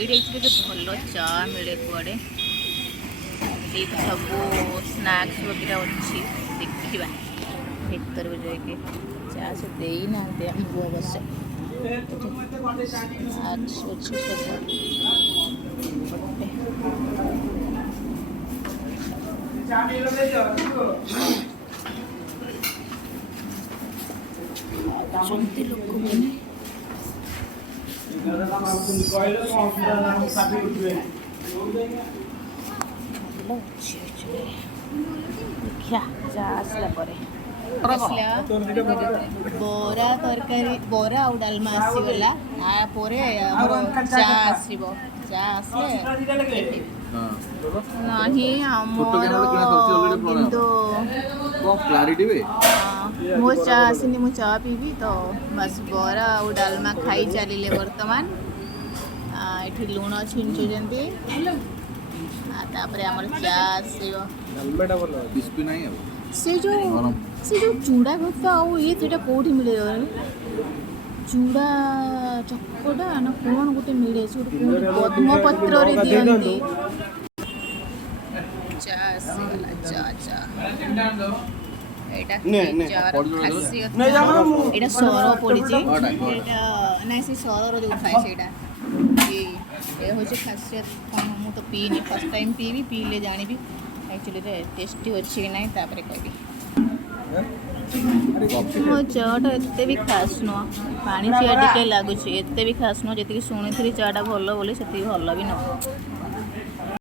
ये भल चा मिले कुआड़े सब स्नाक्स वगैरह अच्छी देखा भर को जाके चा से देना आमको अवश्य स्नाक्स अच्छी सब लोक मैंने देखिया आसला बरा तरकारी बरा और डालमा आसीगला चा आसो चा आसे नहीं मो चा आसनी मु चा पीबी तो बस बरा और डालमा खाई चलिए बर्तमान ये लुण छींचुंट आमर चा आसो से जो चूड़ा घसा ये कौटी मिले चूड़ा चकटा ना कौन गोटे मिले पद्मपत्र दिखती चा आसीगला चा चा सर पड़ी ना से सर जो थाए ये हूँ खासियत मुझे तो पीनी फर्स्ट टाइम पीबी पीले जानी एक्चुअली टेस्टी अच्छी कि ना कह मो चाटा एत भी खास नुह पानी चिया टे लगुच एत भी खास नुह जी शुणी थी चाटा भल बोली से भल भी नुह।